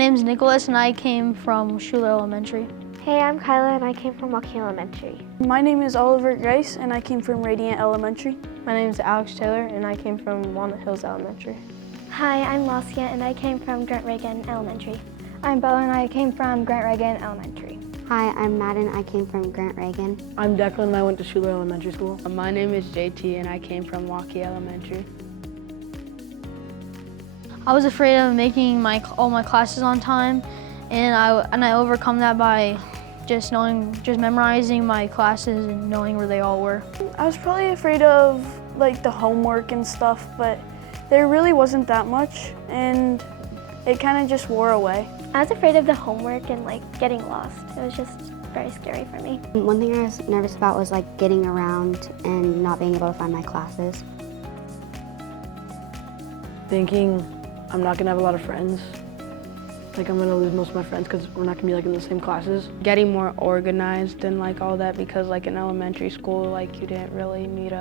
name's Nicholas and I came from Schuler Elementary. Hey, I'm Kyla and I came from Waukee Elementary. My name is Oliver Grace and I came from Radiant Elementary. My name is Alex Taylor and I came from Walnut Hills Elementary. Hi, I'm Laskia and I came from Grant Reagan Elementary. I'm Bella and I came from Grant Reagan Elementary. Hi, I'm Madden. I came from Grant Reagan. I'm Declan and I went to Schuler Elementary School. My name is JT and I came from Waukee Elementary. I was afraid of making all my classes on time, and I overcome that by just memorizing my classes and knowing where they all were. I was probably afraid of like the homework and stuff, but there really wasn't that much, and it kind of just wore away. I was afraid of the homework and like getting lost. It was just very scary for me. One thing I was nervous about was like getting around and not being able to find my classes. Thinking I'm not gonna have a lot of friends. Like I'm gonna lose most of my friends because we're not gonna be like in the same classes. Getting more organized and like all that, because like in elementary school, like you didn't really need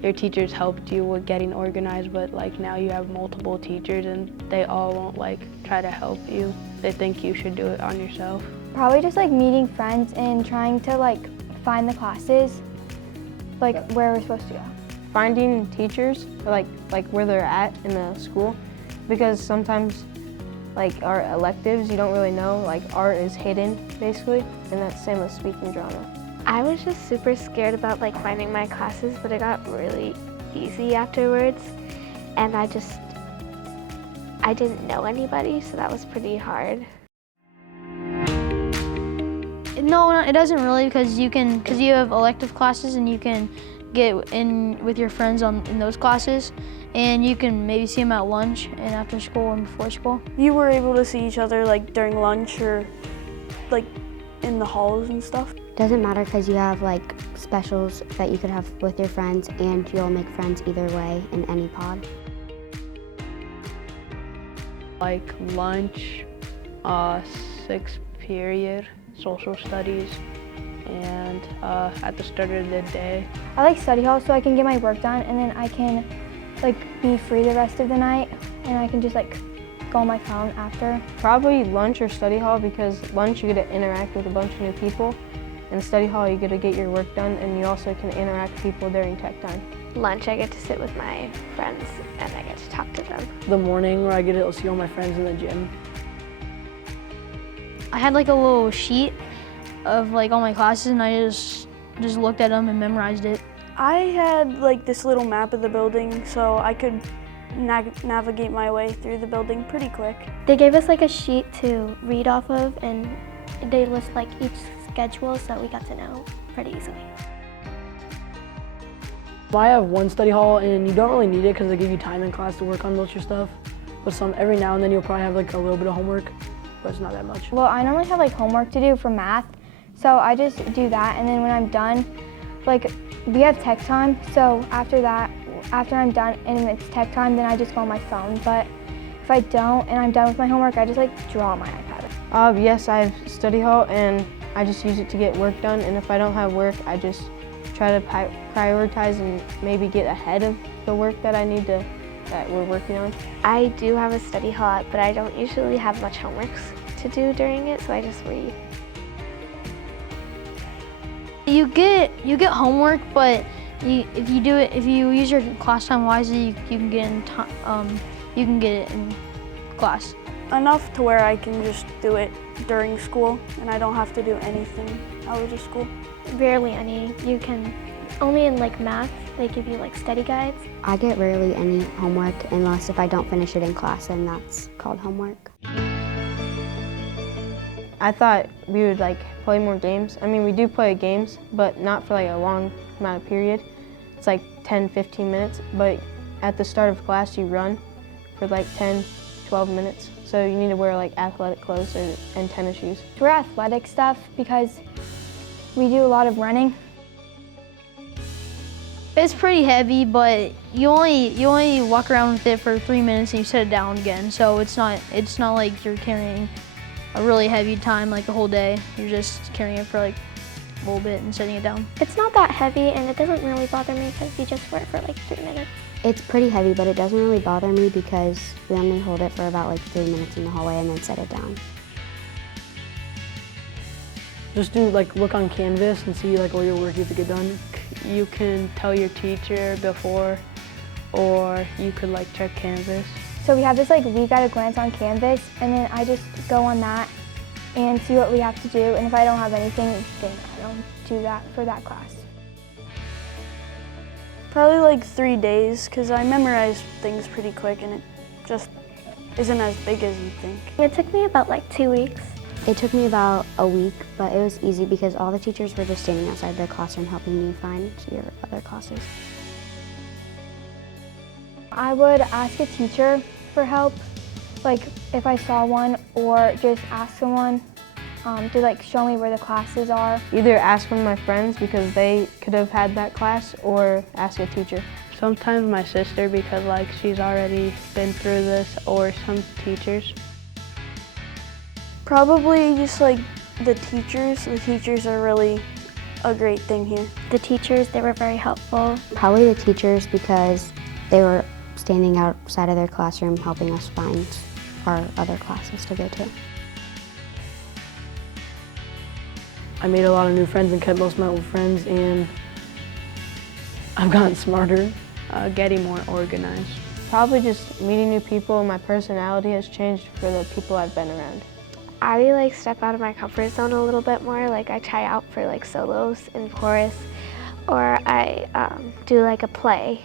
your teachers helped you with getting organized, but like now you have multiple teachers and they all won't like try to help you. They think you should do it on yourself. Probably just like meeting friends and trying to like find the classes, like where we're supposed to go. Finding teachers, like where they're at in the school, because sometimes like our electives you don't really know, like art is hidden basically, and that's the same with speaking drama. I was just super scared about like finding my classes, but it got really easy afterwards, and I didn't know anybody, so that was pretty hard. No, it doesn't really, because you have elective classes and you can get in with your friends in those classes, and you can maybe see them at lunch and after school and before school. You were able to see each other like during lunch or like in the halls and stuff. Doesn't matter because you have like specials that you could have with your friends, and you'll make friends either way in any pod. Like lunch, sixth period, social studies, and at the start of the day. I like study hall so I can get my work done, and then I can like be free the rest of the night, and I can just like go on my phone after. Probably lunch or study hall, because lunch you get to interact with a bunch of new people. In study hall, you get to get your work done, and you also can interact with people during tech time. Lunch, I get to sit with my friends and I get to talk to them. The morning where I get to see all my friends in the gym. I had like a little sheet of like all my classes, and I just looked at them and memorized it. I had like this little map of the building, so I could navigate my way through the building pretty quick. They gave us like a sheet to read off of, and they list like each schedule, so we got to know pretty easily. I have one study hall, and you don't really need it because they give you time in class to work on most of your stuff. But every now and then you'll probably have like a little bit of homework, but it's not that much. Well, I normally have like homework to do for math, so I just do that, and then when I'm done, like we have tech time, so after I'm done and it's tech time, then I just go on my phone. But if I don't and I'm done with my homework, I just like draw on my iPad. Yes, I have study hall, and I just use it to get work done, and if I don't have work, I just try to prioritize and maybe get ahead of the work that we're working on. I do have a study hall, but I don't usually have much homeworks to do during it, so I just read. You get homework, but if you use your class time wisely, you can get it in class. Enough to where I can just do it during school and I don't have to do anything out of school. Rarely any. You can only in like math they give you like study guides. I get rarely any homework unless if I don't finish it in class, and that's called homework. I thought we would like play more games. I mean, we do play games, but not for like a long amount of period. It's like 10-15 minutes, but at the start of class you run for like 10-12 minutes. So you need to wear like athletic clothes and tennis shoes. We're athletic stuff because we do a lot of running. It's pretty heavy, but you only walk around with it for 3 minutes and you set it down again. So it's not like you're carrying a really heavy time like the whole day. You're just carrying it for like little bit and setting it down. It's not that heavy and it doesn't really bother me because you just wear it for like 3 minutes. It's pretty heavy, but it doesn't really bother me because we only hold it for about like 3 minutes in the hallway and then set it down. Just do look on Canvas and see all your work you have to get done. You can tell your teacher before, or you could check Canvas. So we have this week at a glance on Canvas, and then I just go on that and see what we have to do. And if I don't have anything, then I don't do that for that class. Probably 3 days, because I memorize things pretty quick and it just isn't as big as you think. It took me about 2 weeks. It took me about a week, but it was easy because all the teachers were just standing outside their classroom helping you find your other classes. I would ask a teacher for help, if I saw one, or just ask someone to show me where the classes are. Either ask one of my friends because they could have had that class, or ask a teacher. Sometimes my sister because she's already been through this, or some teachers. Probably just the teachers. The teachers are really a great thing here. The teachers, they were very helpful. Probably the teachers because they were standing outside of their classroom helping us find our other classes to go to. I made a lot of new friends and kept most of my old friends, and I've gotten smarter. Getting more organized. Probably just meeting new people, and my personality has changed for the people I've been around. I step out of my comfort zone a little bit more. I try out for solos and chorus, or I do a play.